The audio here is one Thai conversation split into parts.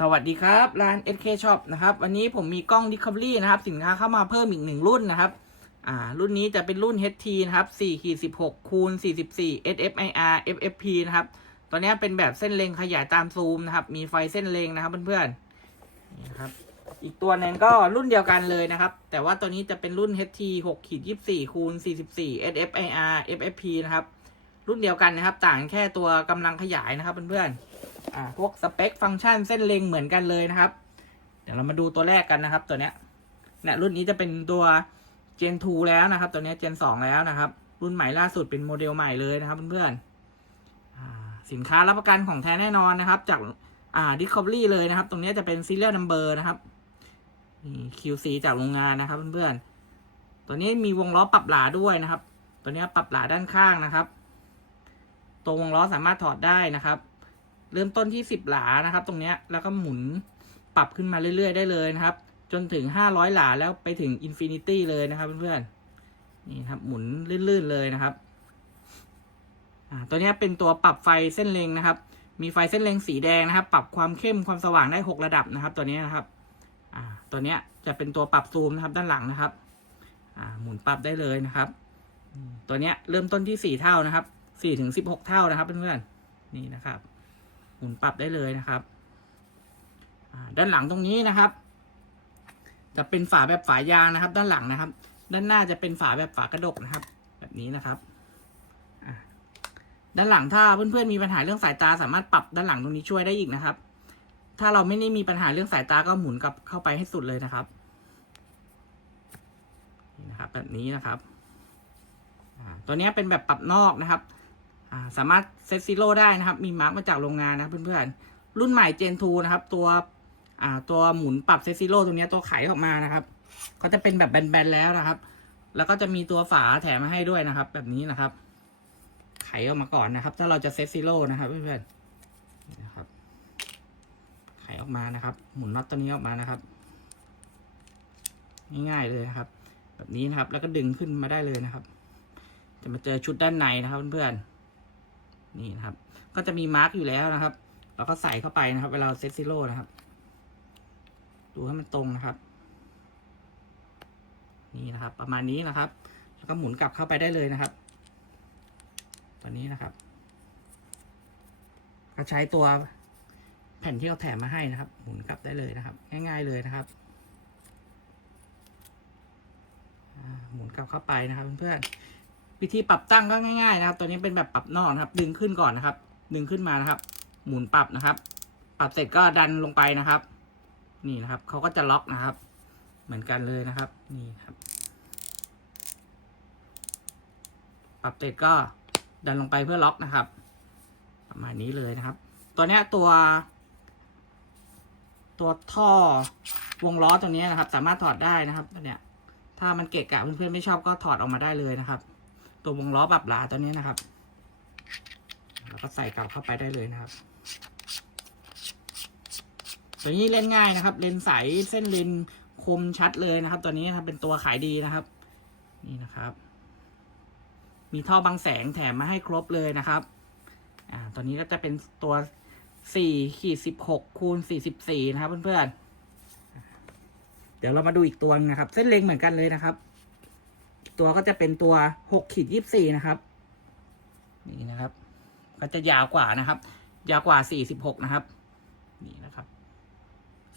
สวัสดีครับร้าน SK Shop นะครับวันนี้ผมมีกล้อง Discovery นะครับ สินค้าเข้ามาเพิ่มอีกหนึ่งรุ่นนะครับ อ่า รุ่นนี้จะเป็นรุ่น HT นะครับ4ขีด16คูณ44 SFIR FFP นะครับตัวนี้เป็นแบบเส้นเลงขยายตามซูมนะครับ มีไฟเส้นเลงนะครับเพื่อนๆนี่นะครับ อีกตัวหนึงก็รุ่นเดียวกันเลยนะครับ แต่ว่าตัวนี้จะเป็นรุ่น HT 6ขีด24คูณ44 SFIR FFP นะครับ รุ่นเดียวกันนะครับ ต่างแค่ตัวกำลังขยายนะครับเพื่อนๆ อ่าพวกสเปคฟังก์ชันเส้นเล็งเหมือนกันเลยนะครับ เดี๋ยวเรามาดูตัวแรกกันนะครับ ตัวเนี้ยเนี่ยรุ่นนี้จะเป็นตัว Gen 2 แล้วนะครับ ตัวนี้ Gen 2 แล้วนะครับ รุ่นใหม่ล่าสุดเป็นโมเดลใหม่เลยนะครับเพื่อนๆสินค้ารับประกันของแท้แน่นอนนะครับ จากอ่า Discovery เลยนะครับ ตรงนี้จะเป็น Serial Number นะครับ QC จากโรงงานนะครับเพื่อนๆ ตัวนี้มีวงล้อปรับหลาด้วยนะครับ ตัวนี้ปรับหลาด้านข้างนะครับ ตัววงล้อสามารถถอดได้นะครับ เริ่มต้นที่สิบหลานะครับ ตรงเนี้ยแล้วก็หมุนปรับขึ้นมาเรื่อย ๆ ได้เลยนะครับ จนถึงห้าร้อยหลาแล้วไปถึงอินฟินิตี้เลยนะครับเพื่อนๆนี่ครับหมุนลื่นๆเลยนะครับตัวนี้เป็นตัวปรับไฟเส้นเล็งนะครับ มีไฟเส้นเล็งสีแดงนะครับ ปรับความเข้มความสว่างได้หกระดับนะครับ ตัวนี้นะครับตัวนี้จะเป็นตัวปรับซูมนะครับด้านหลังนะครับหมุนปรับได้เลยนะครับ ตัวนี้เริ่มต้นที่สี่เท่านะครับสี่ถึงสิบหกเท่านะครับเพื่อนๆนี่นะครับ หมุนปรับได้เลยนะครับ ด้านหลังตรงนี้นะครับ จะเป็นฝาแบบฝายางนะครับ ด้านหลังนะครับ ด้านหน้าจะเป็นฝาแบบฝากระดกนะครับ แบบนี้นะครับด้านหลังถ้าเพื่อนๆมีปัญหาเรื่องสายตาสามารถปรับด้านหลังตรงนี้ช่วยได้อีกนะครับ ถ้าเราไม่ได้มีปัญหาเรื่องสายตาก็หมุนกลับเข้าไปให้สุดเลยนะครับนะครับ แบบนี้นะครับตัวนี้เป็นแบบปรับนอกนะครับ สามารถเซตซีโร่ได้นะครับ มีมาร์กมาจากโรงงานนะเพื่อนๆ รุ่นใหม่ Gen 2นะครับ ตัวตัวหมุนปรับเซตซีโร่ตรงนี้ตัวไขออกมานะครับก็จะเป็นแบบแบนๆแล้วนะครับ แล้วก็จะมีตัวฝาแถมมาให้ด้วยนะครับ แบบนี้นะครับ ไขออกมาก่อนนะครับ ถ้าเราจะเซตซีโร่นะครับเพื่อนๆนี่นะครับ ไขออกมานะครับ หมุนน็อตตัวนี้ออกมานะครับ ง่ายๆเลยครับ แบบนี้นะครับ แล้วก็ดึงขึ้นมาได้เลยนะครับ จะมาเจอชุดด้านในนะครับเพื่อนๆ นี่นะครับ ก็จะมีมาร์กอยู่แล้วนะครับเราก็ใส่เข้าไปนะครับ เวลาเซตซิโร่นะครับ ดูให้มันตรงนะครับ นี่นะครับ ประมาณนี้นะครับ แล้วก็หมุนกลับเข้าไปได้เลยนะครับ ตอนนี้นะครับ ก็ใช้ตัวแผ่นที่เขาแถมมาให้นะครับ หมุนกลับได้เลยนะครับ ง่าย ๆเลยนะครับหมุนกลับเข้าไปนะครับเพื่อนๆ วิธีปรับตั้งก็ง่ายๆนะครับ ตัวนี้เป็นแบบปรับนอกนะครับ ดึงขึ้นก่อนนะครับ ดึงขึ้นมานะครับ หมุนปรับนะครับ ปรับเสร็จก็ดันลงไปนะครับ นี่นะครับเขาก็จะล็อกนะครับ เหมือนกันเลยนะครับ นี่ครับ ปรับเสร็จก็ดันลงไปเพื่อล็อกนะครับ ประมาณนี้เลยนะครับ ตัวนี้ตัว ตัวท่อวงล้อตัวนี้นะครับ สามารถถอดได้นะครับตัวเนี้ยถ้ามันเกะกะเพื่อนๆไม่ชอบก็ถอดออกมาได้เลยนะครับ ตัววงล้อปรับลาตัวนี้นะครับ แล้วก็ใส่กลับเข้าไปได้เลยนะครับ ตัวนี้เล่นง่ายนะครับ เลนใสเส้นเลนคมชัดเลยนะครับ ตัวนี้ครับเป็นตัวขายดีนะครับ นี่นะครับ มีท่อบางแสงแถมมาให้ครบเลยนะครับ อ่าตัวนี้ก็จะเป็นตัวสี่ขีดสิบหกคูณสี่สิบสี่นะครับเพื่อนๆ เดี๋ยวเรามาดูอีกตัวนึงนะครับ เส้นเล็งเหมือนกันเลยนะครับ ตัวก็จะเป็นตัวหกขีดยี่สี่นะครับ นี่นะครับ ก็จะยาวกว่านะครับ ยาวกว่าสี่สิบหกนะครับ นี่นะครับ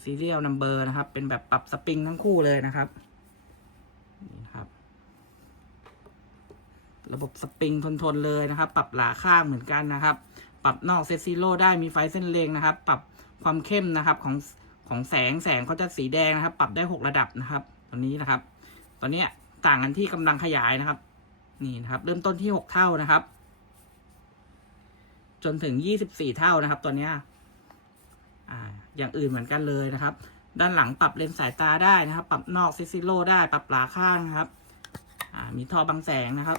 ซีเรียลนัมเบอร์นะครับ เป็นแบบปรับสปริงทั้งคู่เลยนะครับ นี่นะครับ ระบบสปริงทนๆเลยนะครับ ปรับหลาข้างเหมือนกันนะครับ ปรับนอกเซตซีโร่ได้มีไฟเส้นเลงนะครับ ปรับความเข้มนะครับของของแสงแสงเขาจะสีแดงนะครับ ปรับได้หกระดับนะครับ ตัวนี้นะครับ ตัวเนี้ย ต่างกันที่กำลังขยายนะครับ นี่นะครับ เริ่มต้นที่หกเท่านะครับ จนถึงยี่สิบสี่เท่านะครับ ตัวเนี้ยอ่า อย่างอื่นเหมือนกันเลยนะครับ ด้านหลังปรับเลนส์สายตาได้นะครับ ปรับนอกเซซิโลได้ปรับหลาข้างนะครับ อ่า มีท่อบังแสงนะครับ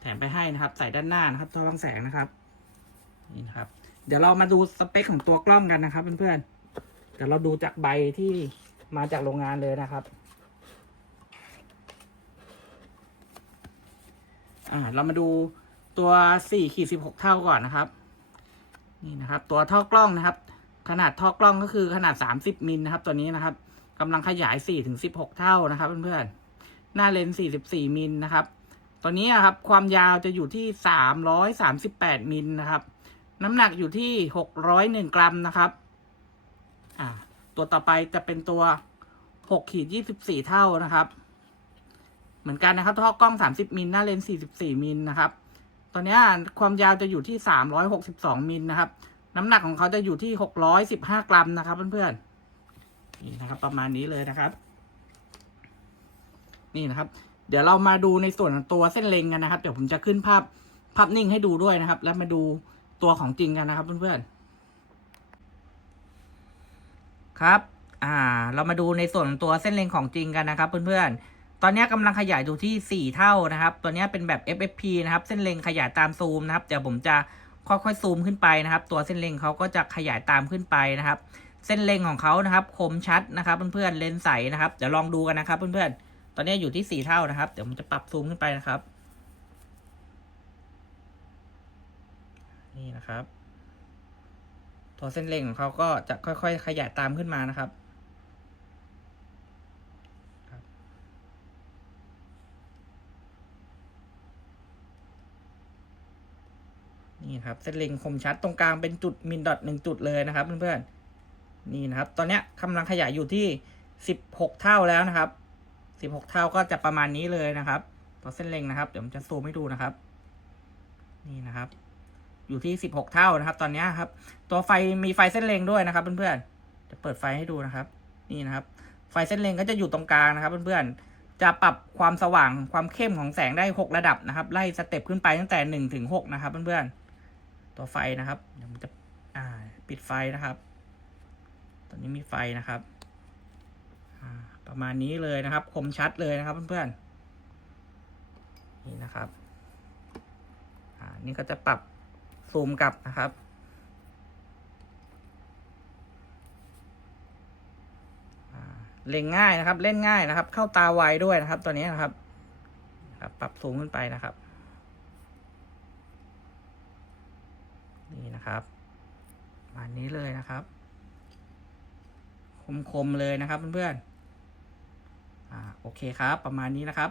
แถมไปให้นะครับ ใส่ด้านหน้านะครับ ท่อบังแสงนะครับ นี่นะครับ เดี๋ยวเรามาดูสเปคของตัวกล้องกันนะครับเพื่อนๆเดี๋ยวเราดูจากใบที่มาจากโรงงานเลยนะครับ อ่าเรามาดูตัว4ขีด16 เท่าก่อนนะครับ นี่นะครับ ตัวท่อกล้องนะครับ ขนาดท่อกล้องก็คือขนาด 30มิลนะครับ ตัวนี้นะครับกำลังขยาย4-16 เท่านะครับเพื่อนๆหน้าเลนส์44มิลนะครับตัวนี้นะครับความยาวจะอยู่ที่ 338มิลนะครับ น้ำหนักอยู่ที่ 601 กรัมนะครับอ่าตัวต่อไปจะเป็นตัว6ขีด24 เท่านะครับ เหมือนกันนะครับท่อกล้อง 30 มิลหน้าเลนส์44 มิลนะครับตัวนี้ความยาวจะอยู่ที่ 362 มิลนะครับ น้ำหนักของเขาจะอยู่ที่ 615 กรัมนะครับเพื่อนๆนี่นะครับ ประมาณนี้เลยนะครับ นี่นะครับ เดี๋ยวเรามาดูในส่วนของตัวเส้นเล็งกันนะครับ เดี๋ยวผมจะขึ้นภาพภาพนิ่งให้ดูด้วยนะครับ แล้วมาดูตัวของจริงกันนะครับเพื่อนๆครับ อ่า เรามาดูในส่วนตัวเส้นเล็งของจริงกันนะครับเพื่อนๆ ตอนนี้กำลังขยายอยู่ที่ 4 เท่านะครับ ตัวนี้เป็นแบบ FFP นะครับ เส้นเล็งขยายตามซูมนะครับเดี๋ยวผมจะค่อยๆซูมขึ้นไปนะครับ ตัวเส้นเล็งเขาก็จะขยายตามขึ้นไปนะครับ เส้นเล็งของเขานะครับ คมชัดนะครับเพื่อนๆเลนส์ใสนะครับเดี๋ยวลองดูกันนะครับ เพื่อนๆ ตอนนี้อยู่ที่ 4 เท่านะครับ เดี๋ยวผมจะปรับซูมขึ้นไปนะครับ นี่นะครับ ตัวเส้นเล็งของเขาก็จะค่อยๆ ขยายตามขึ้นมานะครับ นี่ครับเส้นเล็งคมชัดตรงกลางเป็นจุดมินดอทหนึ่งจุดเลยนะครับ เพื่อนๆนี่นะครับ ตอนเนี้ยกำลังขยายอยู่ที่สิบหกเท่าแล้วนะครับสิบหกเท่าก็จะประมาณนี้เลยนะครับตัวเส้นเล็งนะครับ เดี๋ยวผมจะซูมให้ดูนะครับ นี่นะครับ อยู่ที่สิบหกเท่านะครับ ตอนเนี้ยครับ ตัวไฟมีไฟเส้นเล็งด้วยนะครับ เพื่อนๆจะเปิดไฟให้ดูนะครับ นี่นะครับ ไฟเส้นเล็งก็จะอยู่ตรงกลางนะครับ เพื่อนๆจะปรับความสว่างความเข้มของแสงได้หกระดับนะครับ ไล่สเต็ปขึ้นไปตั้งแต่หนึ่งถึงหกนะครับ เพื่อนๆ ตัวไฟนะครับเดี๋ยวผมจะอ่าปิดไฟนะครับ ตอนนี้มีไฟนะครับประมาณนี้เลยนะครับ คมชัดเลยนะครับเพื่อนๆนี่นะครับอ่านี่ก็จะปรับซูมกลับนะครับเล่นง่ายนะครับ เล่นง่ายนะครับ เข้าตาไวด้วยนะครับ ตัวนี้นะครับ ปรับซูมขึ้นไปนะครับ นะครับประมาณนี้เลยนะครับ คมๆเลยนะครับเพื่อนๆอ่าโอเคครับ ประมาณนี้นะครับ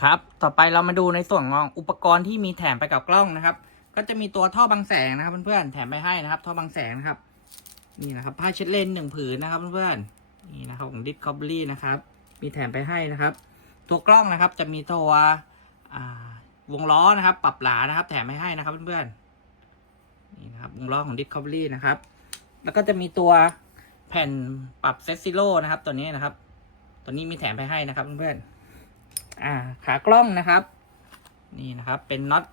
ครับ ต่อไปเรามาดูในส่วนของอุปกรณ์ที่มีแถมไปกับกล้องนะครับ ก็จะมีตัวท่อบังแสงนะครับเพื่อนๆแถมไปให้นะครับ ท่อบังแสงนะครับ นี่นะครับผ้าเช็ดเลนหนึ่งผืนนะครับเพื่อนๆนี่นะครับของ Discovery นะครับ มีแถมไปให้นะครับ ตัวกล้องนะครับ จะมีตัววงล้อนะครับ ปรับหลานะครับ แถมให้ให้นะครับเพื่อนๆ นี่นะครับวงล้อของ Discovery นะครับ แล้วก็จะมีตัวแผ่นปรับเซตซิโ o นะครับ ตัวนี้นะครับ ตัวนี้มีแถมไปให้นะครับเพื่อนอ่า ขากล้องนะครับ นี่นะครับ เป็นน็อต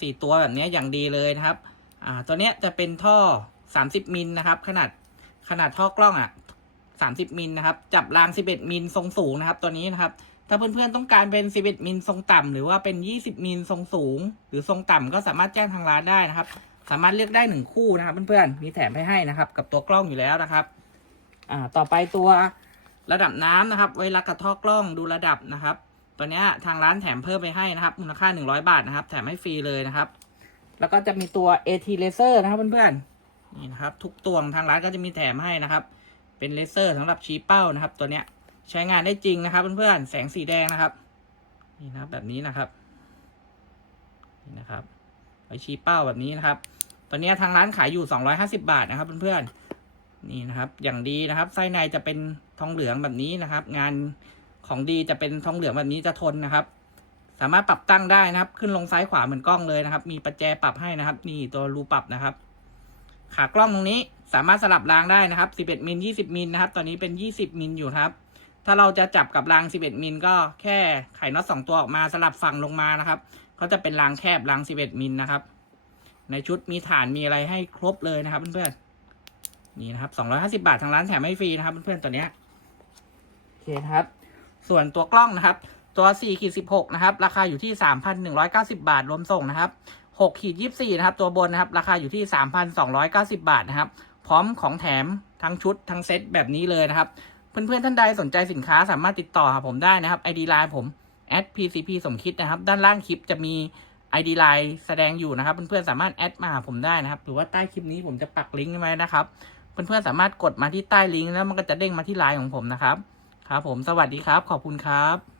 สี่ตัวแบบนี้อย่างดีเลยนะครับ อ่า ตัวเนี้ยจะเป็นท่อสามสิบมิลนะครับ ขนาดขนาดท่อกล้องอะสามสิบมิลนะครับ จับรางสิบเอ็ดมิลทรงสูงนะครับ ตัวนี้นะครับ ถ้าเพื่อนๆต้องการเป็นสิบเอ็ดมิลทรงต่ำหรือว่าเป็นยี่สิบมิลทรงสูง หรือทรงต่ำก็สามารถแจ้งทางร้านได้นะครับ สามารถเลือกได้หนึ่งคู่นะครับเพื่อนๆมีแถมให้ให้นะครับ กับตัวกล้องอยู่แล้วนะครับ อ่าต่อไปตัวระดับน้ำนะครับ ไว้รักกับท่อกล้องดูระดับนะครับ ตัวเนี้ยทางร้านแถมเพิ่มไปให้นะครับมูลค่าหนึ่งร้อยบาทนะครับ แถมให้ฟรีเลยนะครับ แล้วก็จะมีตัว AT Laser นะครับเพื่อนๆนี่นะครับ ทุกตัวงทางร้านก็จะมีแถมให้นะครับ เป็นเลเซอร์สำหรับชี้เป้านะครับ ตัวเนี้ยใช้งานได้จริงนะครับเพื่อนๆแสงสีแดงนะครับ นี่นะครับแบบนี้นะครับนี่นะครับไว้ชี้เป้าแบบนี้นะครับ ตัวเนี้ทางร้านขายอยู่ 250 บาทนะครับเพื่อนๆนี่นะครับ อย่างดีนะครับไส้ในจะเป็นทองเหลืองแบบนี้นะครับ งานของดีจะเป็นทองเหลืองแบบนี้จะทนนะครับ สามารถปรับตั้งได้นะครับ ขึ้นลงซ้ายขวาเหมือนกล้องเลยนะครับ มีประแจปรับให้นะครับ นี่ตัวรูปรับนะครับ ขากล้องตรงนี้สามารถสลับรางได้นะครับ 11 มิล 20 มิลนะครับ ตอนนี้เป็น 20 มิลอยู่ครับ ถ้าเราจะจับกับราง 11 มิลก็แค่ไขน็อต2ตัวออกมาสลับฝั่งลงมานะครับ ก็จะเป็นรางแคบราง 11 มิลนะครับ ในชุดมีฐานมีอะไรให้ครบเลยนะครับเพื่อนๆนี่นะครับ250บาททางร้านแถมให้ฟรีนะครับเพื่อนๆตัวเนี้ยโอเคครับ ส่วนตัวกล้องนะครับ ตัว4ขีด16นะครับ ราคาอยู่ที่3,190บาทรวมส่งนะครับ6ขีด24นะครับ ตัวบนนะครับ ราคาอยู่ที่3,290บาทนะครับ พร้อมของแถมทั้งชุดทั้งเซตแบบนี้เลยนะครับเพื่อนๆท่านใดสนใจสินค้าสามารถติดต่อหาผมได้นะครับ ID Line ผม @pcp สมคิดนะครับ ด้านล่างคลิปจะมี ID Line แสดงอยู่นะครับ เพื่อนๆสามารถแอดมาหาผมได้นะครับ หรือว่าใต้คลิปนี้ผมจะปักลิงก์ไว้นะครับ เพื่อนๆสามารถกดมาที่ใต้ลิงก์แล้วมันก็จะเด้งมาที่ไลน์ของผมนะครับ ครับผมสวัสดีครับ ขอบคุณครับ